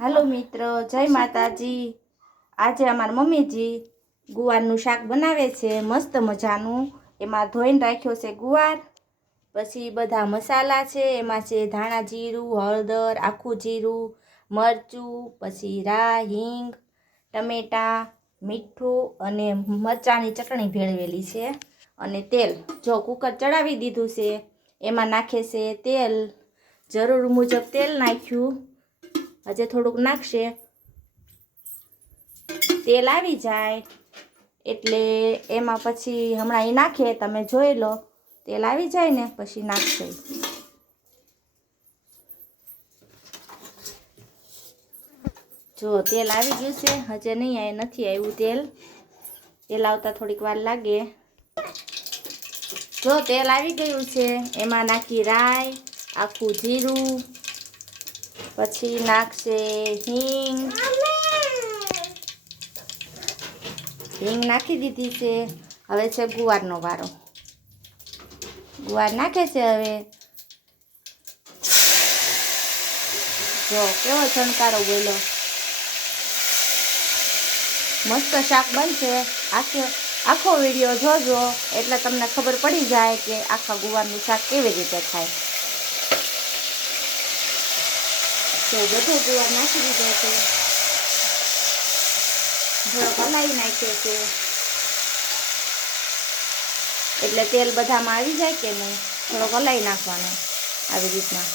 હાલો મિત્રો, જય માતાજી। આજે અમાર મમ્મીજી ગુવારનું શાક બનાવે છે મસ્ત મજાનું। એમાં ધોઈને રાખ્યો છે ગુવાર, પછી બધા મસાલા છે। એમાં છે ધાણા જીરું, હળદર, આખું જીરું, મરચું, પછી રાઈ, હિંગ, ટમેટા, મીઠું અને મરચાંની ચટણી ભેળવેલી છે અને તેલ। જો કુકર ચડાવી દીધું છે, એમાં નાખે છે તેલ। જરૂર મુજબ તેલ નાખ્યું, હજે થોડુંક નાખશે। તેલ આવી જાય એટલે એમાં પછી હમણાં એ નાખે, તમે જોઈ લો। તેલ આવી જાય ને પછી નાખશે। જો તેલ આવી ગયું છે, હજે નથી આવ્યું તેલ। તેલ આવતા થોડીક વાર લાગે। જો તેલ આવી ગયું છે, એમાં નાખી રાઈ, આખું જીરું, પછી નાખશે હિંગ। હિંગ નાખી દીધી છે। હવે છે ગુવારનો વારો। ગુવાર નાખે છે હવે। જો કેવો છણકારો બોલ્યો। મસ્ત શાક બનશે। આખો વિડીયો જોજો એટલે તમને ખબર પડી જાય કે આખા ગુવારનું શાક કેવી રીતે થાય। તો બધો ગુવાર નાખી દીધો છે, થોડોક હલાવી નાખ્યો છે એટલે તેલ બધામાં આવી જાય કે નહીં। થોડોક હલાવી નાખવાનો આવી રીતના।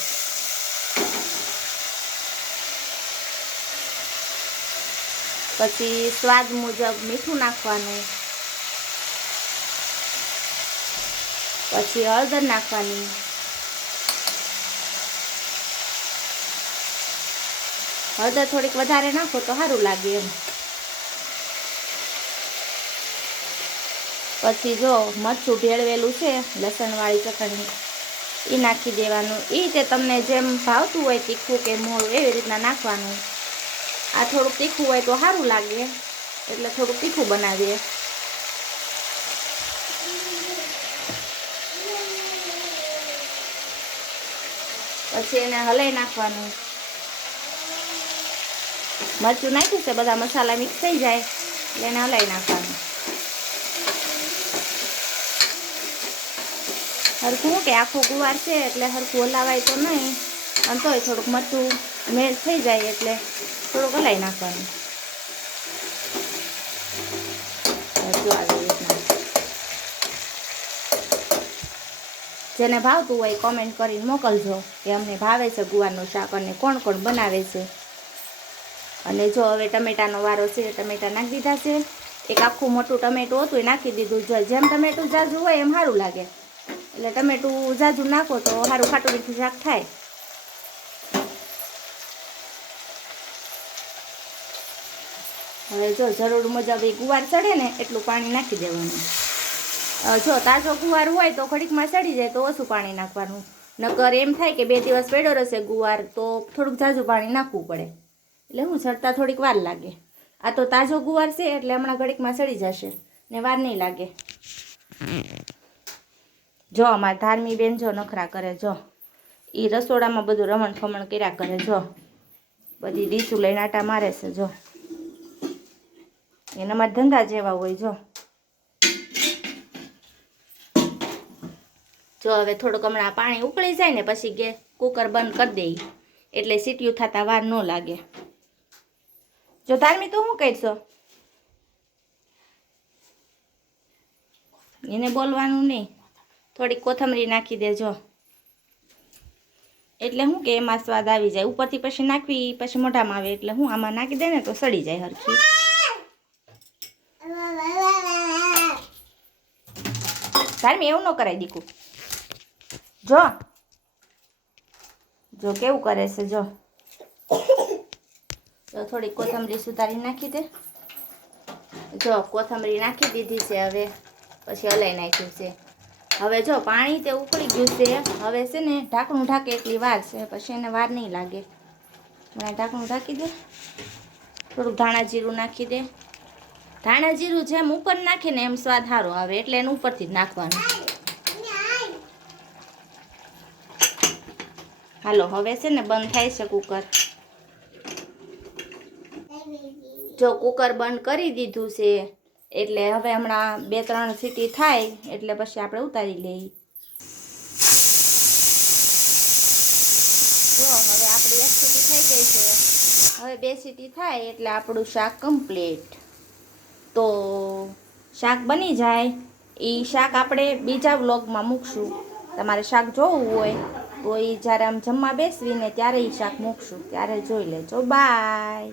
પછી સ્વાદ મુજબ મીઠું નાખવાનું, પછી હળદર નાખવાની, હળદર થોડીક વધારે નાખો તો સારું લાગે એમ। પછી જો મરચું ભેળવેલું છે લસણવાળી ચટણી, એ નાખી દેવાનું। એ તે તમને જેમ ભાવતું હોય તીખું કે મોળું એવી રીતના નાખવાનું। આ થોડુંક તીખું હોય તો સારું લાગે એટલે થોડુંક તીખું બનાવીએ। પછી એને હલાવી નાખવાનું। મરચું નાખ્યું છે, બધા મસાલા મિક્સ થઈ જાય એટલે એને હલાવી નાખવાનું। હરખું કે આખો ગુવાર છે એટલે હરખું હલાવાય તો નહીં, પણ તોય થોડુંક મરચું મેળ થઈ જાય એટલે થોડુંક હલાવી નાખવાનું। જો આવી રીતના જેને ભાવતું હોય કોમેન્ટ કરીને મોકલજો કે અમને ભાવે છે ગુવારનું શાક અને કોણ કોણ બનાવે છે। અને જો હવે ટમેટાનો વારો છે, ટમેટા નાખી દીધા છે। એક આખું મોટું ટમેટું હતું એ નાખી દીધું। જો જેમ ટમેટું ઝાઝું હોય એમ સારું લાગે, એટલે ટમેટું ઝાઝું નાખો તો સારું ખાટું મીઠું શાક થાય। હવે જો જરૂર મુજબ એ ગુવાર ચડે ને એટલું પાણી નાખી દેવાનું। જો તાજો ગુવાર હોય તો ઘડીકમાં સડી જાય તો ઓછું પાણી નાખવાનું, નકર એમ થાય કે 2 દિવસ પડ્યો રહેશે ગુવાર તો થોડુંક ઝાઝું પાણી નાખવું પડે, એટલે હું સડતા થોડીક વાર લાગે। આ તો તાજો ગુવાર છે એટલે હમણાં ઘડીકમાં સડી જશે ને વાર નહીં લાગે। જો અમારા ધાર્મી બેન જો નખરા કરે। જો એ રસોડામાં બધું રમણ ફમણ કર્યા કરે। જો બધી ડીશું લઈને આટા મારે છે। જો એના માં ધંધા જેવા હોય। જો હવે થોડુંક હમણાં પાણી ઉકળી જાય ને પછી કુકર બંધ કરી દઈ એટલે સીટીયું થતા વાર ન લાગે। જો ધાર્મી તો શું કરશો? એને બોલવાનું નહીં, થોડીક કોથમરી નાખી દેજો એટલે શું કે એમાં સ્વાદ આવી જાય। ઉપરથી પછી નાખવી પછી મોઢામાં આવે એટલે હું આમાં નાખી દે ને તો સડી જાય હરખી। ધાર્મી એવું ન કરાય દીકું। જો કેવું કરે છે। જો થોડીક કોથમરી સુધારી નાખી દે। જો કોથમરી નાખી દીધી છે, હવે પછી હલાઈ નાખ્યું છે। હવે જો પાણી તે ઉકળી ગયું છે, હવે છે ને ઢાંકણું ઢાંકે એટલી વાર છે, પછી એને વાર નહીં લાગે। મને ઢાંકણું ઢાંકી દે, થોડુંક ધાણા જીરું નાખી દે। ધાણા જીરું જેમ ઉપર નાખે ને એમ સ્વાદ સારો આવે એટલે એને ઉપરથી જ નાખવાનું। હાલો હવે છે ને બંધ થાય છે કુકર। જો કુકર બંધ કરી દીધું છે એટલે હવે હમણાં 2-3 સીટી થાય એટલે પછી આપણે ઉતારી લઈએ. જો હવે આપણી 1 સીટી થઈ ગઈ છે. હવે 2 સીટી થાય એટલે આપણું શાક કમ્પ્લીટ. તો શાક બની જાય એ શાક આપણે બીજા વ્લોગમાં મૂકશું. તમારે શાક જોવું હોય તો એ જ્યારે આમ જમવા બેસવીને ત્યારે એ શાક મૂકશું, ત્યારે જોઈ લેજો. બાય.